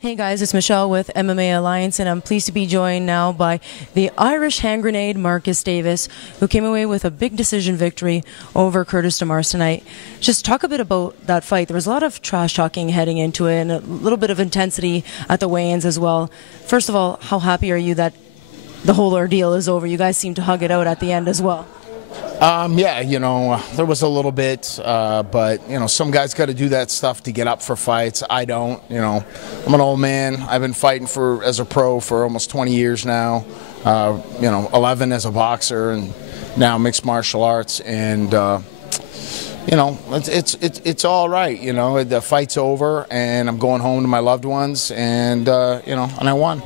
Hey guys, it's Michelle with MMA Alliance, and I'm pleased to be joined now by the Irish hand grenade Marcus Davis, who came away with a big decision victory over Curtis Demarce tonight. Just talk a bit about that fight. There was a lot of trash talking heading into it and a little bit of intensity at the weigh-ins as well. First of all, how happy are you that the whole ordeal is over? You guys seem to hug it out at the end as well. Yeah, there was a little bit, but, some guys got to do that stuff to get up for fights. I don't, I'm an old man. I've been fighting as a pro for almost 20 years now, 11 as a boxer and now mixed martial arts. And, it's all right, the fight's over and I'm going home to my loved ones and, and I won.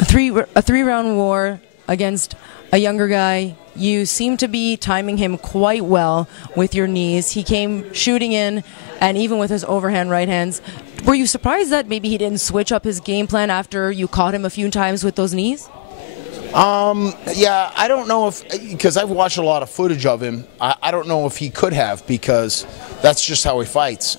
A three-round war against a younger guy. You seem to be timing him quite well with your knees. He came shooting in, and even with his overhand right hands. Were you surprised that maybe he didn't switch up his game plan after you caught him a few times with those knees? Yeah, I don't know because I've watched a lot of footage of him. I don't know if he could have, because that's just how he fights.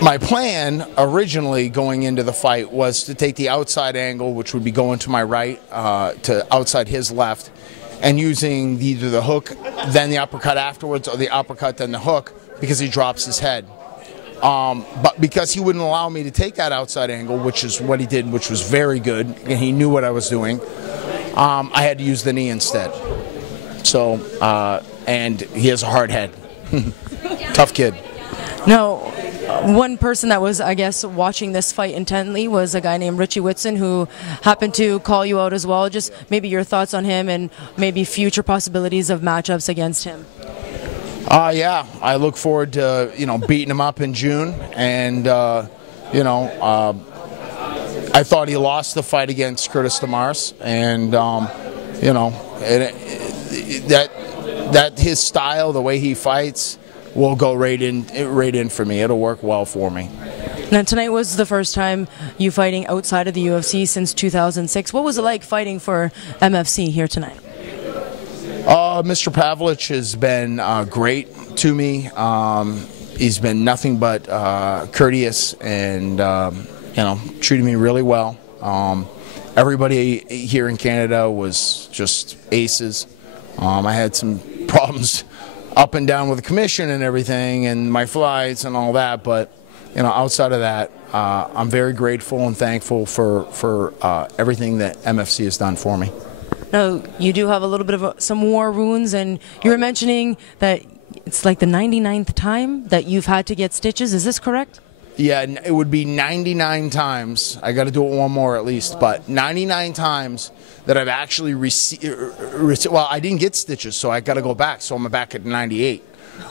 My plan originally going into the fight was to take the outside angle, which would be going to my right, to outside his left, and using either the hook, then the uppercut afterwards, or the uppercut, then the hook, because he drops his head. But because he wouldn't allow me to take that outside angle, which is what he did, which was very good, and he knew what I was doing, I had to use the knee instead. So, and he has a hard head. Tough kid. No. One person that was, I guess, watching this fight intently was a guy named Richie Whitson, who happened to call you out as well. Just maybe your thoughts on him and maybe future possibilities of matchups against him. Yeah, I look forward to, beating him up in June. And, I thought he lost the fight against Curtis Demarce. And, that his style, the way he fights, will go right in for me. It'll work well for me. Now, tonight was the first time you fighting outside of the UFC since 2006. What was it like fighting for MFC here tonight? Mr. Pavlich has been great to me. He's been nothing but courteous and, treated me really well. Everybody here in Canada was just aces. I had some problems up and down with the commission and everything and my flights and all that, but outside of that, I'm very grateful and thankful for everything that MFC has done for me. Now, you do have a little bit of some war wounds, and you were mentioning that it's like the 99th time that you've had to get stitches. Is this correct? Yeah, it would be 99 times. I got to do it one more at least, but 99 times that I've actually received. Well, I didn't get stitches, so I got to go back. So I'm back at 98.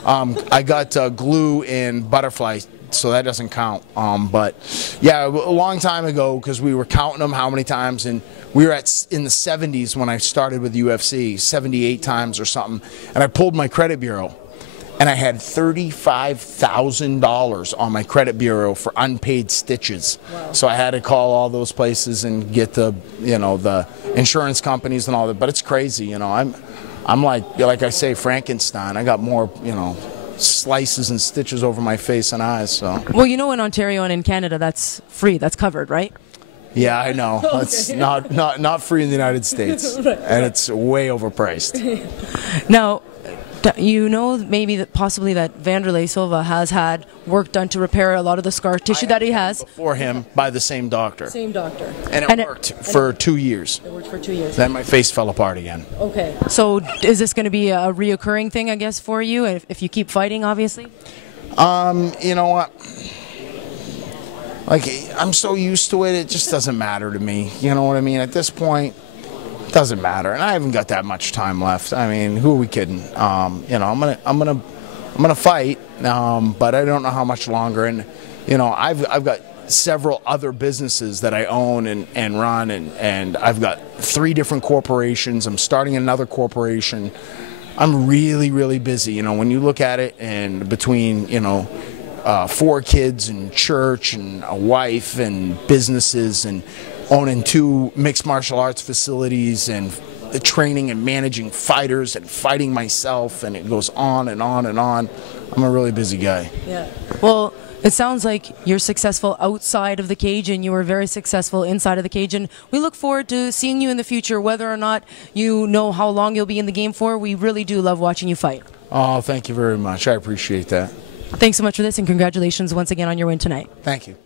I got glue and butterfly, so that doesn't count. But yeah, a long time ago, because we were counting them how many times, and we were in the 70s when I started with UFC, 78 times or something, and I pulled my credit bureau. And I had $35,000 on my credit bureau for unpaid stitches. Wow. So I had to call all those places and get the insurance companies and all that. But it's crazy, I'm like I say, Frankenstein. I got more, slices and stitches over my face and eyes. So. Well, in Ontario and in Canada, that's free. That's covered, right? Yeah, I know. Okay. It's not free in the United States, right. And it's way overpriced. Now, maybe that possibly that Vanderlei Silva has had work done to repair a lot of the scar tissue that he has. Before him, by the same doctor. Same doctor. And it worked for 2 years. It worked for 2 years. Then my face fell apart again. Okay. So is this going to be a reoccurring thing, I guess, for you, if you keep fighting, obviously? You know what? Like, I'm so used to it, it just doesn't matter to me. You know what I mean? At this point, doesn't matter, and I haven't got that much time left. I mean, who are we kidding? I'm gonna fight, but I don't know how much longer. And I've got several other businesses that I own and run, and I've got 3 different corporations. I'm starting another corporation. I'm really, really busy. When you look at it, and between 4 kids and church and a wife and businesses and owning 2 mixed martial arts facilities and the training and managing fighters and fighting myself, and it goes on and on and on. I'm a really busy guy. Yeah. Well, it sounds like you're successful outside of the cage and you were very successful inside of the cage, and we look forward to seeing you in the future. Whether or not you know how long you'll be in the game for, we really do love watching you fight. Oh, thank you very much. I appreciate that. Thanks so much for this, and congratulations once again on your win tonight. Thank you.